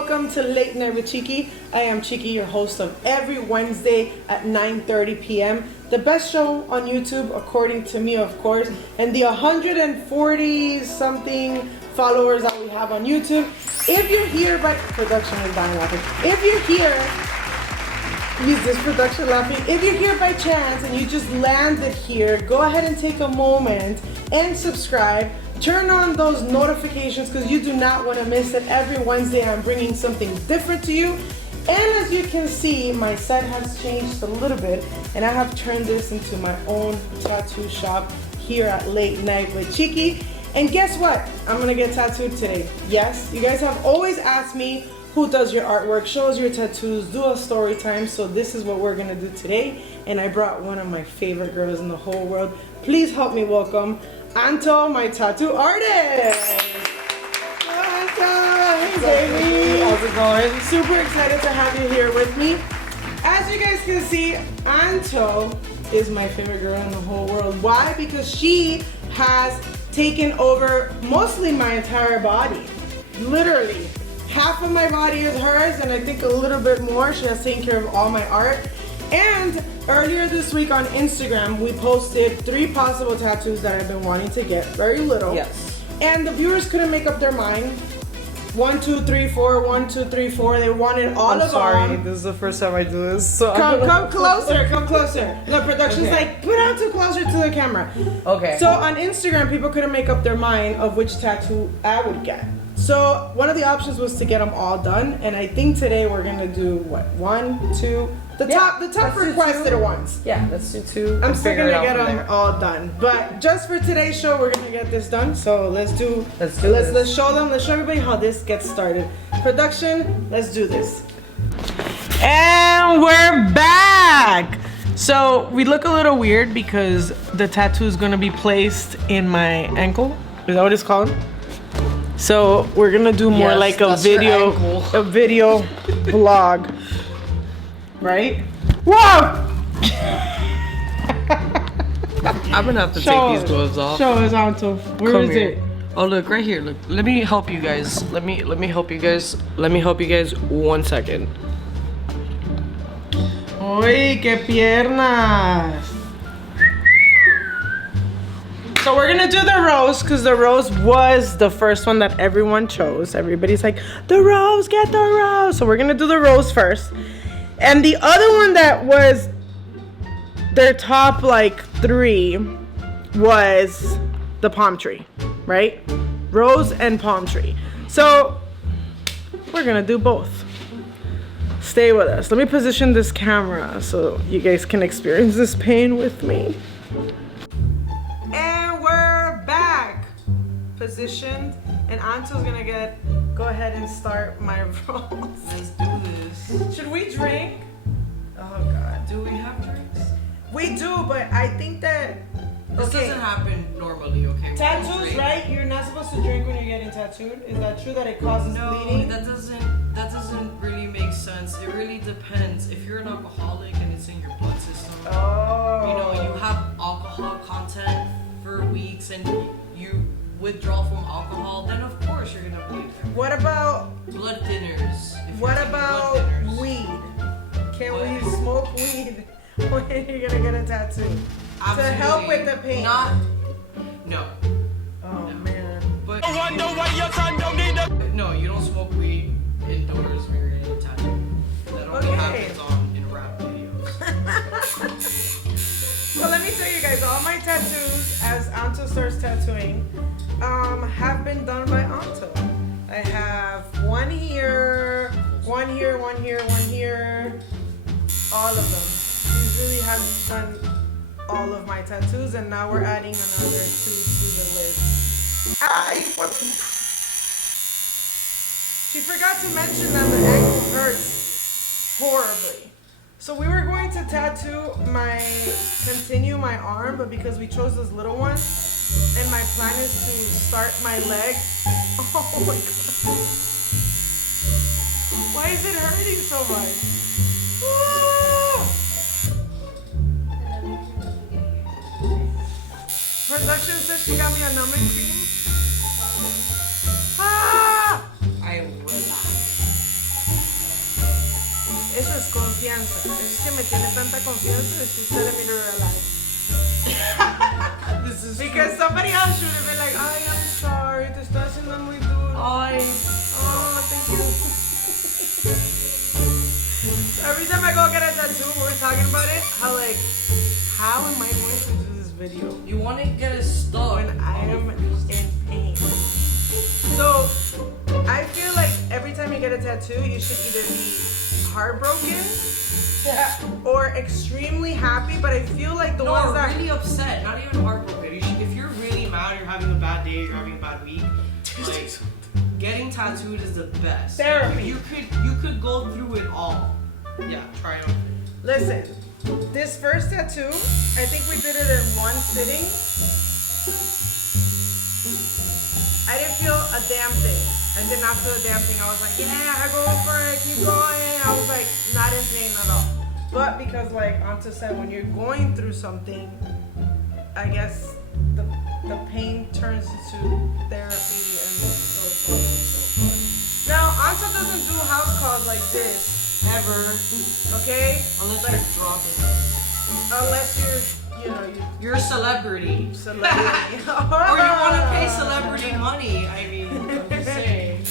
welcome to Late Night with Chicky. I am Chicky, your host of every Wednesday at 9:30 p.m. The best show on YouTube, according to me, of course, and the 140 something followers that we have on YouTube. If you're here by production is dying laughing. If you're here, use this production laughing. If you're here by chance and you just landed here, go ahead and take a moment and subscribe. Turn on those notifications because you do not want to miss it. Every Wednesday I'm bringing something different to you. And as you can see, my set has changed a little bit and I have turned this into my own tattoo shop here at Late Night with Chicky. And guess what? I'm going to get tattooed today. Yes, you guys have always asked me who does your artwork, shows your tattoos, do a story time. So this is what we're going to do today. And I brought one of my favorite girls in the whole world. Please help me welcome Anto, my tattoo artist. Anto, hey baby. How's it going? Super excited to have you here with me. As you guys can see, Anto is my favorite girl in the whole world. Why? Because she has taken over mostly my entire body. Literally. Half of my body is hers and I think a little bit more. She has taken care of all my art. And earlier this week on Instagram, we posted 3 possible tattoos that I've been wanting to get. Very little. Yes. And the viewers couldn't make up their mind. 1, 2, 3, 4, 1, 2, 3, 4. They wanted all of them. I'm sorry, this is the first time I do this. So come closer, come closer. The production's like, put on too closer to the camera. Okay. So on Instagram, people couldn't make up their mind of which tattoo I would get. So one of the options was to get them all done. And I think today we're gonna do what? 1, 2, the top requested ones. Yeah, let's do 2. I'm still gonna get them all done, but just for today's show, we're gonna get this done. So let's show them. Let's show everybody how this gets started. Production, let's do this. And we're back. So we look a little weird because the tattoo is gonna be placed in my ankle. Is that what it's called? So we're gonna do more like a video vlog. Right? Whoa! I'm gonna have to take these gloves off. Show us, Anto. Where is it? Oh, look right here. Look. Let me help you guys. Let me help you guys. Let me help you guys 1 second. Uy, qué piernas! So we're gonna do the rose because the rose was the first one that everyone chose. Everybody's like, the rose, get the rose. So we're gonna do the rose first. And the other one that was their top like 3 was the palm tree, right? Rose and palm tree. So we're gonna do both. Stay with us. Let me position this camera so you guys can experience this pain with me. And we're back. Positioned. And Anto's gonna go ahead and start my rose. Let's do this. Should we drink? Oh God. Do we have drinks? We do, but I think that This doesn't happen normally, okay? Tattoos, right? You're not supposed to drink when you're getting tattooed. Is that true that it causes bleeding? No, that doesn't really make sense. It really depends. If you're an alcoholic and it's in your blood system, you know, you have alcohol content for weeks and you withdraw from alcohol, then of course you're gonna bleed. What about Blood thinners. What about weed? Can we smoke weed when you're gonna get a tattoo? Absolutely. To help with the pain? No. Oh man. But no, you don't smoke weed indoors when you're getting a tattoo. That only happens in rap videos. Well, let me tell you guys, all my tattoos, as Anto starts tattooing, have been done by Anto. I have one here, one here, one here, one here, all of them. He really has done all of my tattoos, and now we're adding another 2 to the list. She forgot to mention that the ankle hurts horribly. So we were going to continue my arm, but because we chose this little one, and my plan is to start my leg. Oh my God. Why is it hurting so much? Production says she got me a numbing cream. I relax. confianza. Es que me tiene tanta confianza that she's telling me to relax. This is Because somebody else should have been like, ay, I'm sorry, te estoy haciendo muy duro. I Oh, thank you. Every time I go get a tattoo, we're talking about it. How am I going to do this video you want to get it stuck when I am in pain? So I feel like every time you get a tattoo, you should either be heartbroken or extremely happy. But I feel like the ones that really upset, not even heartbroken. If you're really mad, you're having a bad day, you're having a bad week, like getting tattooed is the best. Therapy. You could go through it all. Yeah, try it. Listen, this first tattoo, I think we did it in one sitting. I didn't feel a damn thing. I did not feel a damn thing. I was like, yeah, I go for it, keep going. I was like, not in pain at all. But because like Anta said, when you're going through something, I guess the pain turns into therapy and so fun. Now, Anta doesn't do house calls like this. Ever. Okay? Unless like, you're dropping. Unless you're a celebrity. Celebrity. Or you want to pay celebrity money. I mean, I'm just saying.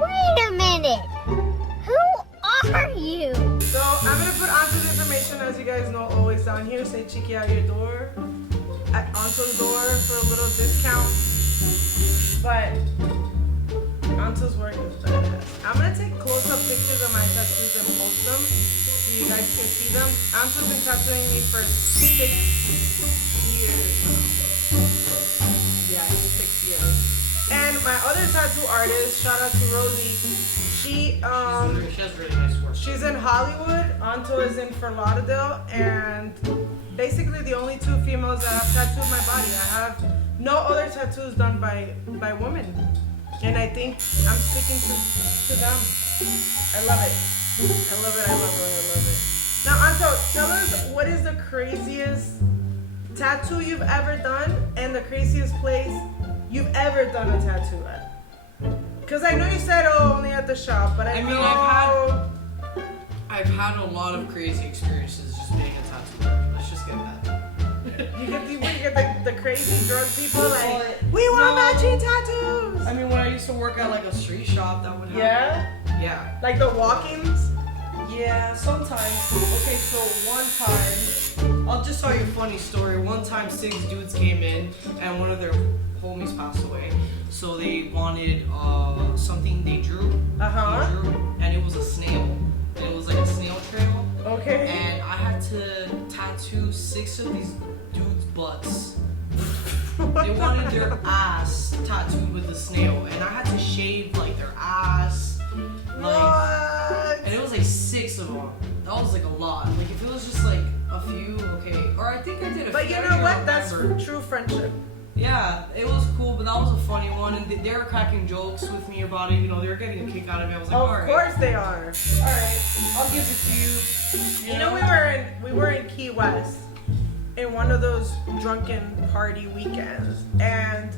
Wait a minute. Who are you? So I'm gonna put Anto's information, as you guys know, always down here. Say Chicky at your door, at Anto's door for a little discount. But Anto's work is badass. I'm gonna take close-up pictures of my tattoos and post them so you guys can see them. Anto's been tattooing me for 6 years now. Yeah, 6 years. And my other tattoo artist, shout out to Rosie. She has really nice work. She's in Hollywood. Anto is in Fort Lauderdale, and basically the only 2 females that have tattooed my body. I have no other tattoos done by women. And I think I'm sticking to them. I love it. I love it, I love it, I love it. Now, Anto, tell us what is the craziest tattoo you've ever done and the craziest place you've ever done a tattoo at? Because I know you said, oh, only at the shop, but I know... I've had a lot of crazy experiences just being a tattooer. Let's just get that. You get the crazy drug people like, we want matching tattoos! I mean, when I used to work at like a street shop, that would happen. Yeah? Yeah. Like the walk-ins? Yeah, sometimes. Okay, so one time, I'll just tell you a funny story. One time 6 dudes came in and one of their homies passed away. So they wanted something they drew. Uh-huh. They drew, and it was a snail. And it was like a snail trail. Okay. And I had to tattoo 6 of these dudes' butts. They wanted their ass tattooed with a snail, and I had to shave like their ass. What? And it was like 6 of them. That was like a lot. Like if it was just like a few, okay. Or I think I did a few. But you know what? That's true friendship. Yeah, it was cool, but that was a funny one, and they were cracking jokes with me about it. You know, they were getting a kick out of it. I was like, Of course they are. all right, I'll give it to you. You know, we were in Key West in one of those drunken party weekends, and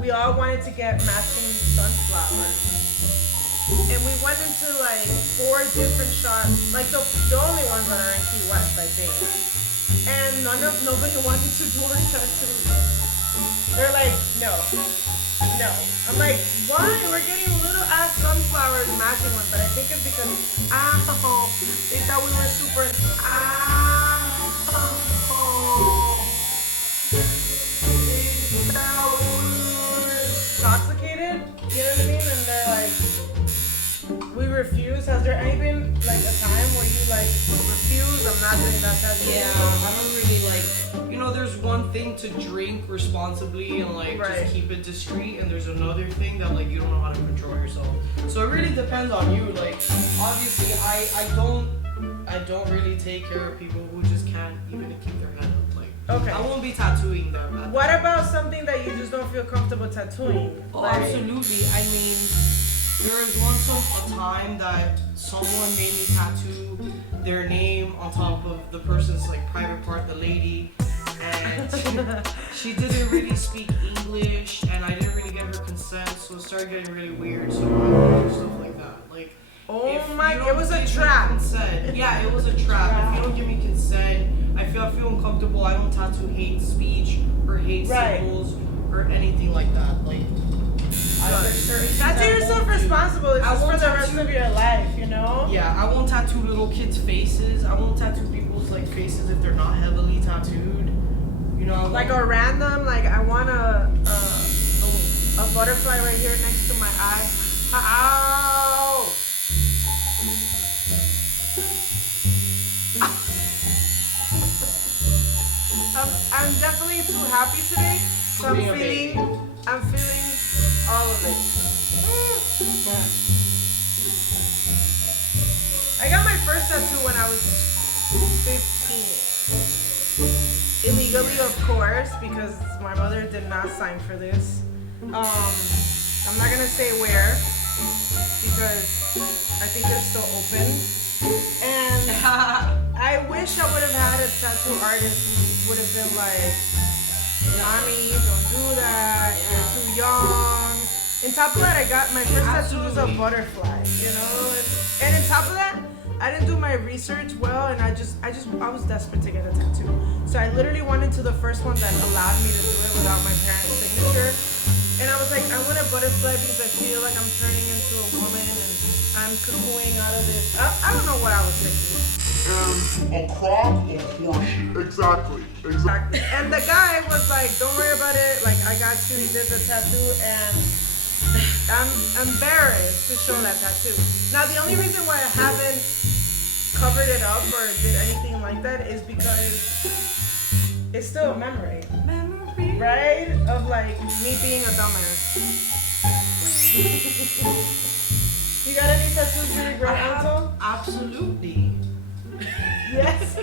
we all wanted to get matching sunflowers. And we went into like 4 different shops, like the only ones that are in Key West, I think. And nobody wanted to do our tattoos. They're like, no. I'm like, why? We're getting little ass sunflowers matching ones, but I think it's because, they thought we were super, they thought we were intoxicated, you know what I mean? And they're like, we refuse. Has there any been like a time where you like refuse? I'm not doing that tattoo. Yeah, I don't really like. You know, there's one thing to drink responsibly and like just keep it discreet, and there's another thing that like you don't know how to control yourself. So it really depends on you. Like, obviously, I don't really take care of people who just can't even keep their head up. Like, okay, I won't be tattooing them. What about something that you just don't feel comfortable tattooing? Oh, absolutely. I mean, there was once a time that someone made me tattoo their name on top of the person's like private part, the lady, and she didn't really speak English, and I didn't really get her consent, so it started getting really weird. So I don't do stuff like that. Like, oh Mike? You It don't was a give me trap. Consent. Yeah, it was a trap. If you don't give me consent, I feel uncomfortable. I don't tattoo hate speech or hate symbols or anything like that. Like, Tattoo yourself responsible. It's just for the rest of your life, you know? Yeah, I won't tattoo little kids' faces. I won't tattoo people's like faces if they're not heavily tattooed. You know, Like a random, like I want a butterfly right here next to my eye. Ow! I'm definitely too happy today. So I'm feeling all of it. I got my first tattoo when I was 15. Illegally, of course, because my mother did not sign for this. I'm not gonna say where because I think they're still open. And I wish I would have had a tattoo artist who would have been like, Mommy, don't do that. You're too young. On top of that, I got my first tattoo was a butterfly, you know. And on top of that, I didn't do my research well, and I was desperate to get a tattoo. So I literally went into the first one that allowed me to do it without my parents' signature. And I was like, I want a butterfly because I feel like I'm turning into a woman and I'm cocooning out of this. I don't know what I was thinking. A crop of horseshit. Exactly. And the guy was like, don't worry about it. Like, I got you. He did the tattoo, and I'm embarrassed to show that tattoo. Now, the only reason why I haven't covered it up or did anything like that is because it's still a memory. Right? Of like me being a dumbass. You got any tattoos you regret, Anto? Absolutely. Yes.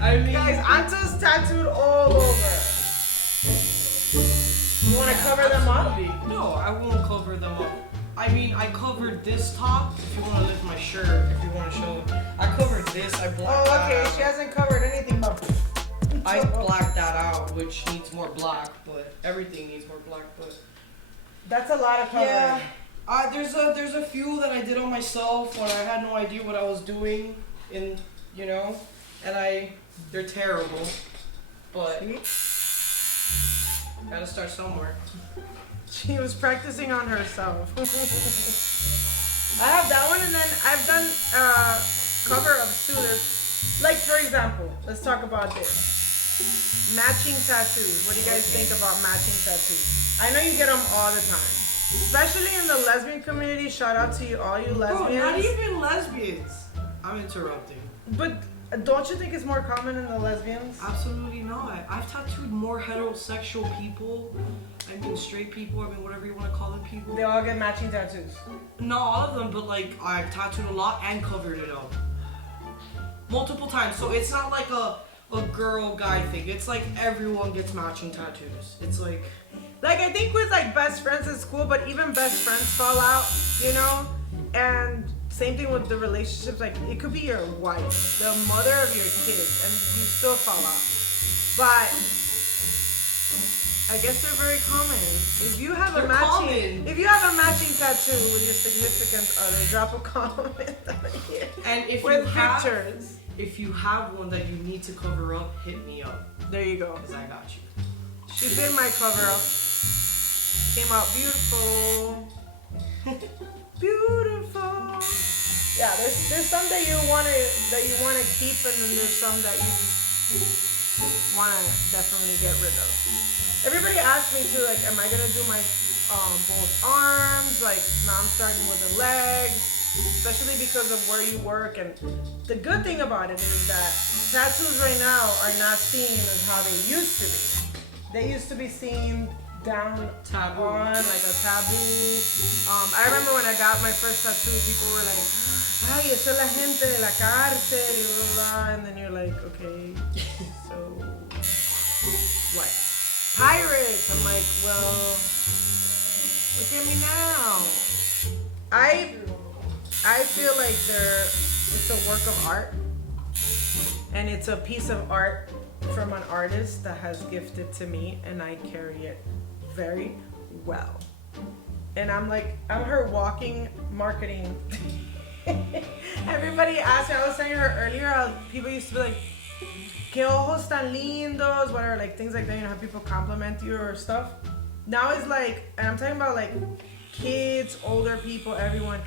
I mean, Guys, Anto's tattooed all over. You want to cover them up? No, I won't cover them up. I mean, I covered this top. If you want to lift my shirt, if you want to show, I covered this. I blacked that okay. out. She hasn't covered anything but. I blacked that out, which needs more black, but everything needs more black. But That's a lot of covering. yeah, there's a few that I did on myself when I had no idea what I was doing, and they're terrible. But gotta start somewhere. She was practicing on herself. I have that one, and then I've done cover-ups too. There's, like, for example, let's talk about this. Matching tattoos. What do you guys think about matching tattoos? I know you get them all the time. Especially in the lesbian community. Shout out to you, all you lesbians. Bro, not even lesbians. I'm interrupting. But don't you think it's more common in the lesbians? Absolutely not. I've tattooed more heterosexual people. I mean, straight people. I mean, whatever you want to call them, people. They all get matching tattoos. Not all of them, but like I've tattooed a lot and covered it up multiple times. So it's not like a girl guy thing. It's like everyone gets matching tattoos. It's like I think with like best friends it's cool, but even best friends fall out, you know? And same thing with the relationships, like it could be your wife, the mother of your kids, and you still fall out. But I guess they're very common. If you have a matching tattoo with your significant other, drop a comment down here. And if with you have, pictures. if you have one that you need to cover up, hit me up. There you go. Cause I got you. She did my cover up. Came out beautiful. Beautiful. Yeah, there's some that you wanna keep, and then there's some that you just wanna definitely get rid of. Everybody asks me too, like, am I gonna do my both arms? Like, now I'm starting with the legs, especially because of where you work. And the good thing about it is that tattoos right now are not seen as how they used to be. They used to be seen down Taboo. on, like a taboo. I remember when I got my first tattoo, people were like, ay, esa es la gente de la cárcel, y blah, blah, blah. And then you're like, okay, so what? Pirates. I'm like, well, look at me now. I feel like it's a work of art, and it's a piece of art from an artist that has gifted to me, and I carry it very well. And I'm her walking marketing Everybody asked me, I was telling her earlier how people used to be like, que ojos tan lindos, whatever, like things like that, you know, how people compliment you or stuff. Now it's like, and I'm talking about like kids, older people, everyone,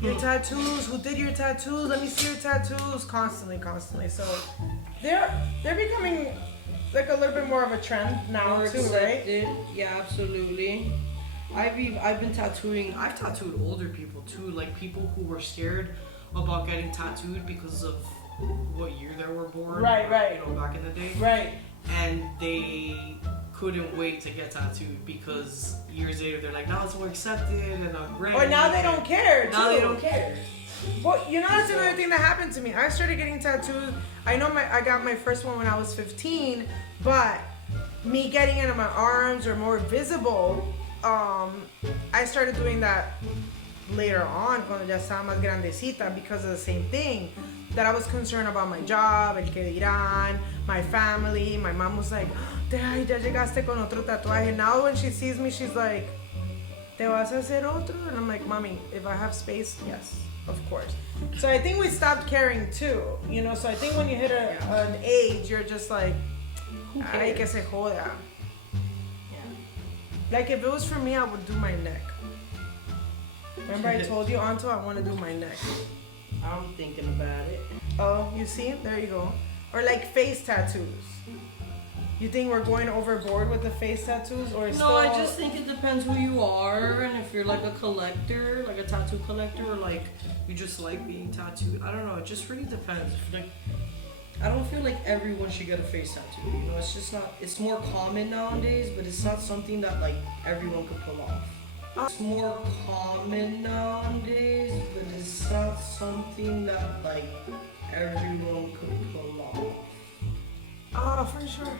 your tattoos, who did your tattoos? Let me see your tattoos. Constantly. So they're becoming like a little bit more of a trend now More too, accepted. right? Yeah, absolutely. I've been tattooing. I've tattooed older people too, like people who were scared about getting tattooed because of what year they were born. Right. You know, back in the day. Right. And they couldn't wait to get tattooed because years later they're like, now it's more accepted and I'm great. Or now they don't care. Now too. they don't care. Well, you know, that's another thing that happened to me. I started getting tattoos. I know I got my first one when I was 15, but me getting it on my arms or more visible, I started doing that later on, cuando ya estaba más grandecita, because of the same thing. That I was concerned about my job, el que dirán, my family. My mom was like, ay, ya llegaste con otro tatuaje. Now when she sees me, she's like, ¿te vas a hacer otro? And I'm like, mommy, if I have space, yes, of course. So I think we stopped caring too, you know. So I think when you hit an age, you're just like, ay, que se joda. Yeah. Like if it was for me, I would do my neck. Remember I told you, Anto, I want to do my neck. I'm thinking about it. Oh, you see? There you go. Or like face tattoos. You think we're going overboard with the face tattoos, or No, I just think it depends who you are, and if you're like a collector, like a tattoo collector, or like you just like being tattooed. I don't know. It just really depends. Like, I don't feel like everyone should get a face tattoo. You know, it's just not. It's more common nowadays, but it's not something that like everyone could pull off. It's more common nowadays, but it's not something that like everyone could pull off. Oh, for sure.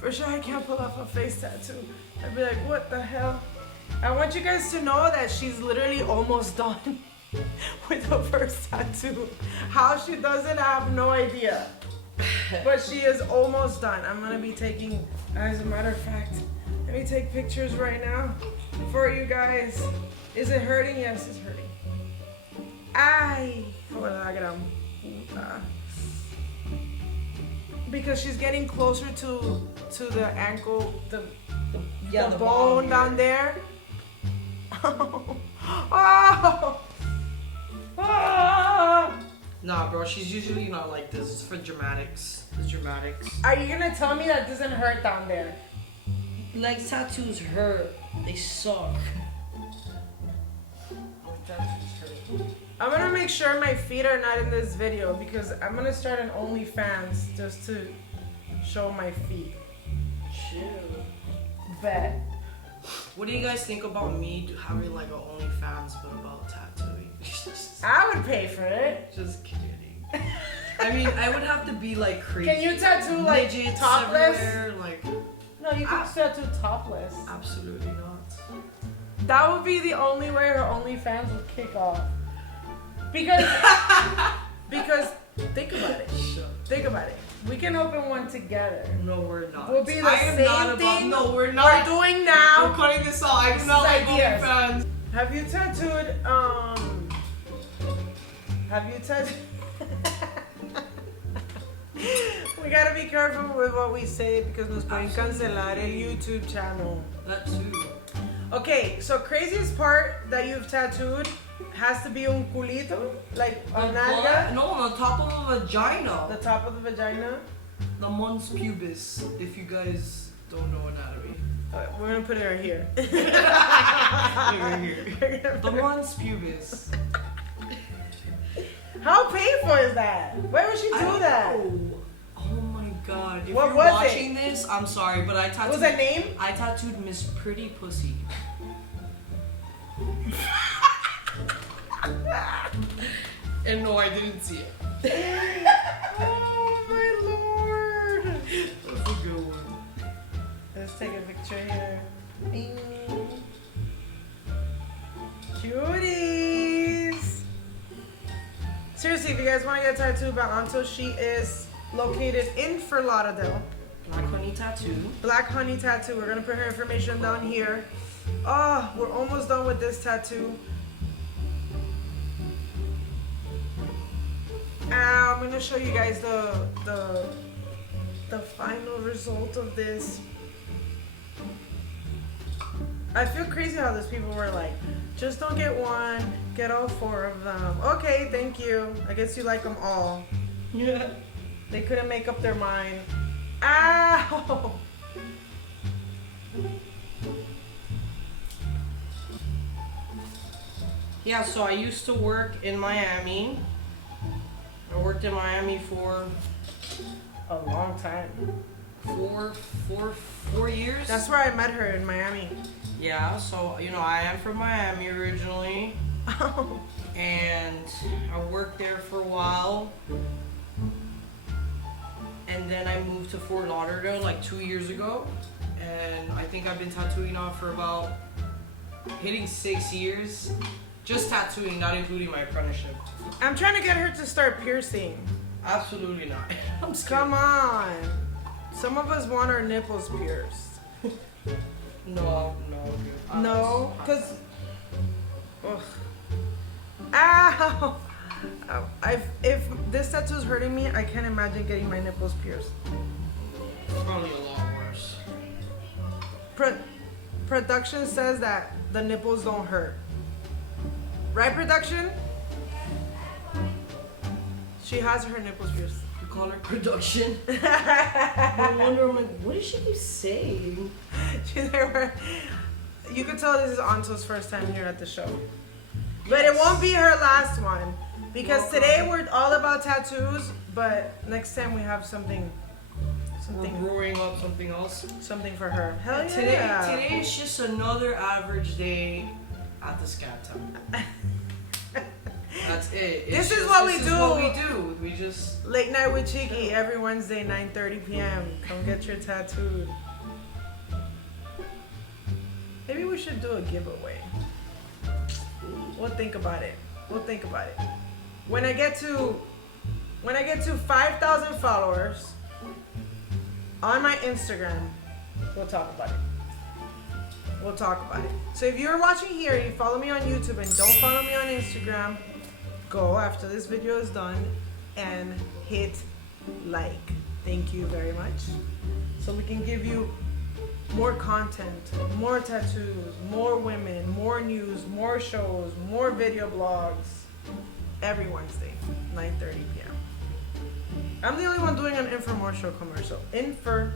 For sure, I can't pull off a face tattoo. I'd be like, what the hell? I want you guys to know that she's literally almost done with the first tattoo. How she does it, I have no idea. But she is almost done. I'm gonna be taking, as a matter of fact, let me take pictures right now for you guys. Is it hurting? Yes, it's hurting. Ay, because she's getting closer to the ankle, the bone down there. Oh. Nah, bro, she's usually not like this. It's for dramatics. It's dramatics. Are you gonna tell me that doesn't hurt down there? Like, tattoos hurt. They suck. I'm gonna make sure my feet are not in this video because I'm gonna start an OnlyFans just to show my feet. Chill. Bet. What do you guys think about me having like an OnlyFans but about tattooing? I would pay for it. Just kidding. I mean, I would have to be like crazy. Can you tattoo like midgets topless? everywhere, like, No, you can tattoo topless. absolutely not. That would be the only way her OnlyFans would kick off. Because think about it. Think about it. We can open one together. No, we're not. We'll be the I am same not thing no, we're not. we're doing now. We're cutting this off. I'm This not is like ideas. OnlyFans. Have you tattooed? We gotta be careful with what we say because nos pueden cancelar el YouTube channel. That too. Okay, so craziest part that you've tattooed has to be un culito, like a nalga, No, on the top of a vagina. the top of the vagina. The mons pubis, if you guys don't know anatomy. We're gonna put it right here. Right here. The mons pubis. How painful is that? Why would she do that? Oh my god. If What you're was watching this, I'm sorry, but I tattooed. What was that name? I tattooed Miss Pretty Pussy. And no, I didn't see it. Oh my lord. That's a good one. Let's take a picture here. Bing. Cuties. Seriously, if you guys want to get tattooed by Anto, she is located in Fort Lauderdale. Black Honey Tattoo. Black Honey Tattoo. We're gonna put her information down here. Oh, we're almost done with this tattoo. gonna show you guys the final result of this. I feel crazy how these people were like, just don't get one, get all 4 of them. Okay, thank you. I guess you like them all. Yeah. They couldn't make up their mind. Ow! Yeah, so I used to work in Miami. I worked in Miami for A long time. four years. That's where I met her, in Miami. Yeah, so you know I am from Miami originally, Oh. and I worked there for a while, and then I moved to Fort Lauderdale like 2 years ago, and I think I've been tattooing now for about hitting 6 years. Just tattooing, not including my apprenticeship. I'm trying to get her to start piercing. Absolutely not. I'm scared. Come on. Some of us want our nipples pierced. No. No, because... Ow! If this tattoo is hurting me, I can't imagine getting my nipples pierced. It's probably a lot worse. Production says that the nipples don't hurt. Right, production? She has her nipples pierced. You call her production? No wonder I'm like, what did she keep saying? You can tell this is Anto's first time here at the show. But it won't be her last one. Because today we're all about tattoos, but next time we have something We're growing up something else. something for her. Hell yeah. Today is just another average day at the scat time. That's it. This is what we do. We just Late night with Chicky every Wednesday, 9:30 p.m. Come get your tattooed. Maybe we should do a giveaway. We'll think about it. When I get to 5,000 followers on my Instagram, we'll talk about it. So if you're watching here, you follow me on YouTube and don't follow me on Instagram, go after this video is done and hit like. Thank you very much. So we can give you more content, more tattoos, more women, more news, more shows, more video blogs every Wednesday, 9:30 p.m. I'm the only one doing an infomercial commercial. Infomercial.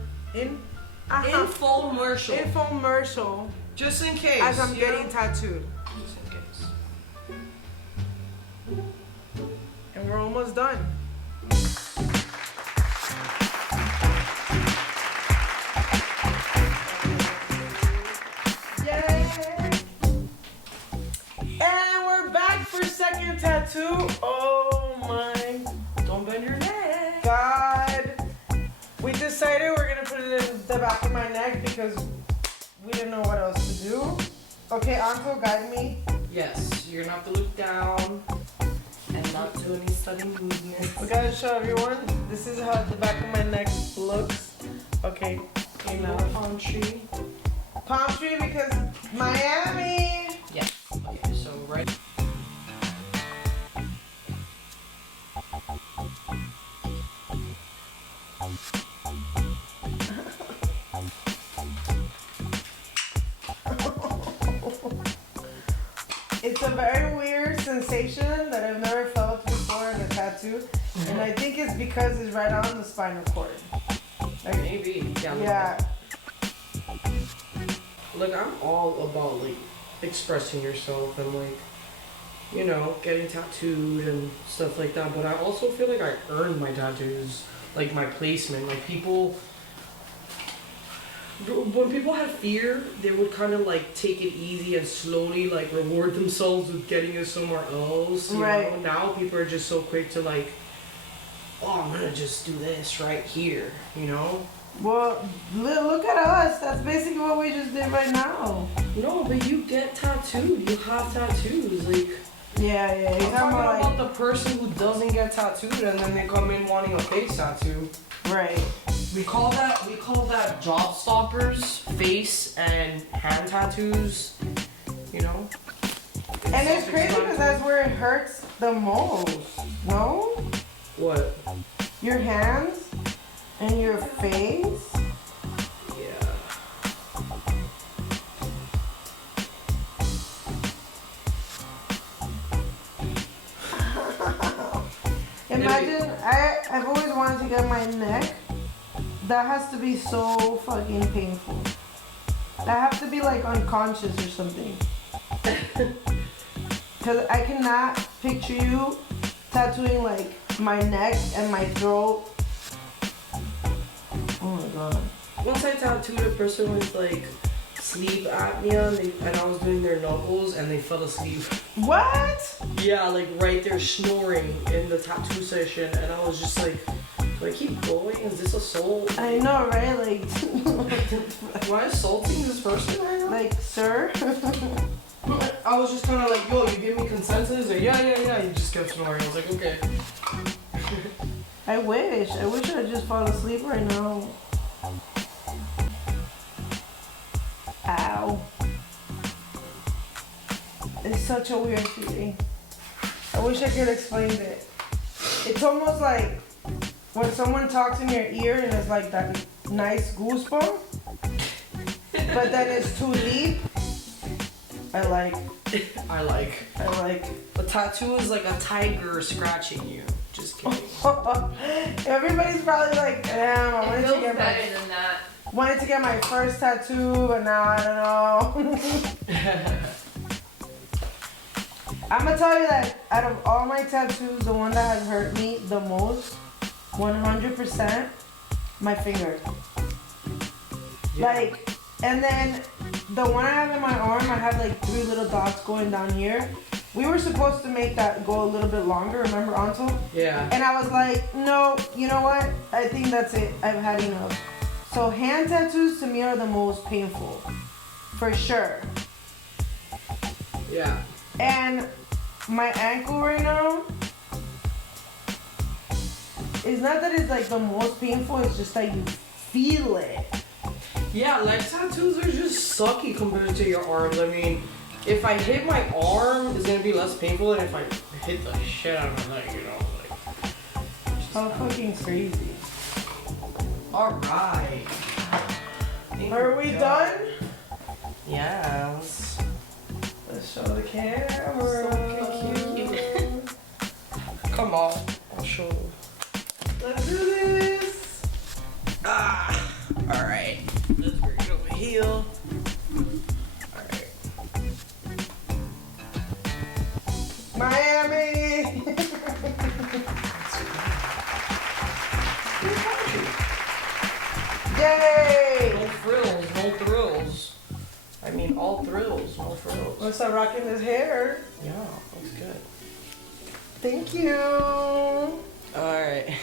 just in case. As I'm getting tattooed. Just in case. And we're almost done. Yay! And we're back for second tattoo. Oh my. Don't bend your neck. God. We decided we're gonna put it in the back of my neck because we didn't know what else to do. Okay, Anko, guide me. Yes, you're gonna have to look down and not do any sudden movements. We gotta show everyone. This is how the back of my neck looks. Okay, you know. Palm tree. Palm tree because Miami. Yes. Okay, so right. It's a very weird sensation that I've never felt before in a tattoo. And I think it's because it's right on the spinal cord. Like, Maybe. yeah. Look, I'm all about like expressing yourself and like, you know, getting tattooed and stuff like that. But I also feel like I earned my tattoos, like my placement. Like people, when people had fear, they would kind of like take it easy and slowly like reward themselves with getting it somewhere else. You Right. know? Now people are just so quick to like, oh, I'm gonna just do this right here. You know. Well, look at us. That's basically what we just did right now. No, but you get tattooed. You have tattoos. Like, Yeah. You're I'm talking talking about about the person who doesn't get tattooed and then they come in wanting a face tattoo. right. We call that job stoppers, face and hand tattoos. You know. And it's crazy because that's where it hurts the most. No? What? your hands and your face. Yeah. Imagine, I've always wanted to get my neck. That has to be so fucking painful. I have to be like unconscious or something. Cause I cannot picture you tattooing like my neck and my throat. Oh my god. Once I tattooed a person with like sleep apnea and I was doing their knuckles and they fell asleep. What? Yeah, like right there snoring in the tattoo session and I was just like, do I keep going? Is this assault? I know, right? Like, Am I assaulting this person right now? like, sir? I was just kind of like, yo, you give me consensus? Or yeah. He just kept snoring. I was like, okay. I wish I'd just fall asleep right now. Ow. It's such a weird feeling. I wish I could explain it. It's almost like when someone talks in your ear and it's like that nice goosebump, but then it's too deep. I like. A tattoo is like a tiger scratching you. Just kidding. Everybody's probably like, damn, I It feels better than that. wanted to get my first tattoo, but now I don't know. I'm gonna tell you that out of all my tattoos, the one that has hurt me the most, 100%, my finger. Yeah. Like, and then the one I have in my arm, I have like 3 little dots going down here. We were supposed to make that go a little bit longer, remember, Anto? Yeah. And I was like, no, you know what? I think that's it. I've had enough. So hand tattoos to me are the most painful, for sure. Yeah. And my ankle right now, it's not that it's like the most painful, it's just that you feel it. Yeah, leg tattoos are just sucky compared to your arms. I mean, if I hit my arm, it's gonna be less painful than if I hit the shit out of my leg, you know? Like, How fucking crazy. alright. Are we done? Yes. Let's show the camera. Come on, I'll show you. Let's do this. Alright. Let's bring it over here. Alright. Miami. Yay. No frills, no thrills. I mean, all thrills, no frills. Let's start rocking this hair. Yeah, looks good. Thank you. Alright.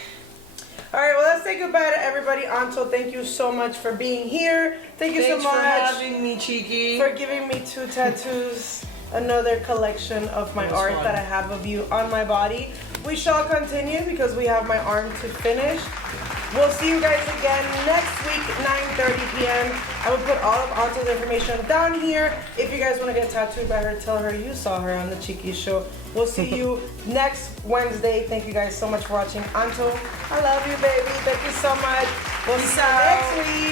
All right, well, let's say goodbye to everybody. Anto, thank you so much for being here. Thank you Thanks so much for having me, Cheeky. for giving me 2 tattoos. Another collection of my That was art fun. that I have of you on my body. We shall continue because we have my arm to finish. We'll see you guys again next week, 9:30 p.m. I will put all of Anto's information down here. If you guys want to get tattooed by her, tell her you saw her on the Chicky Show. We'll see you next Wednesday. Thank you guys so much for watching. Anto, I love you, baby. Thank you so much. We'll see you next week.